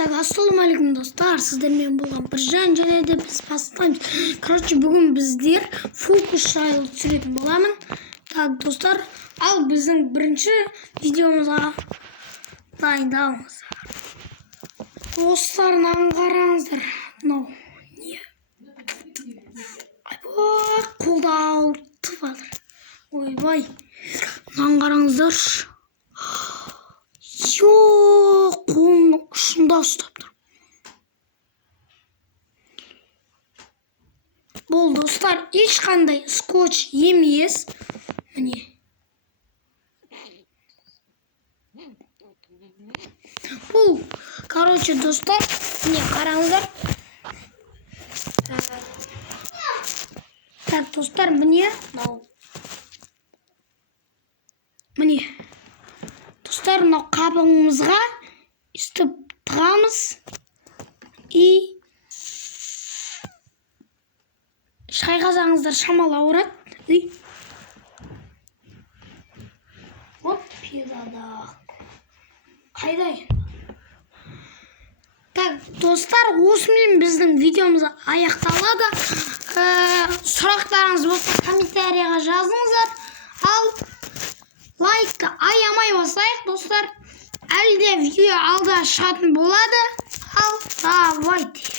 Так, ассалаумағалейкум достар, сіздермен болған Біржан және де біз бастаймыз. Короче, бүгін біздер фокус жайлы түсіретін боламын. Так, достар, ал біздің бірінші видеомызға дайындалыңыз. Достар, мынаны қараңыздар. Мынау не? Айбай, қолда ауыртып жатыр. Ойбай, мынаны қараңыздаршы. Қолының ұшында ұстап тұр. Бұл достар ешқандай скотч емес. Міне. Бұл, короче, достар, міне қараңыздар. Так, достар, міне. Міне. Достар, мынау қабығымызға үстіп тығамыз. И шайқасаңыздар шамалы ауырады. Вот педадақ. Қайда енді? Так, достар, осымен біздің видеомыз аяқталады. Сұрақтарыңыз болса комментарияға жазыңыздар. Ал лайкты аямай басайық, достар. Әлде видео алда шығатын болады. Ал давайте.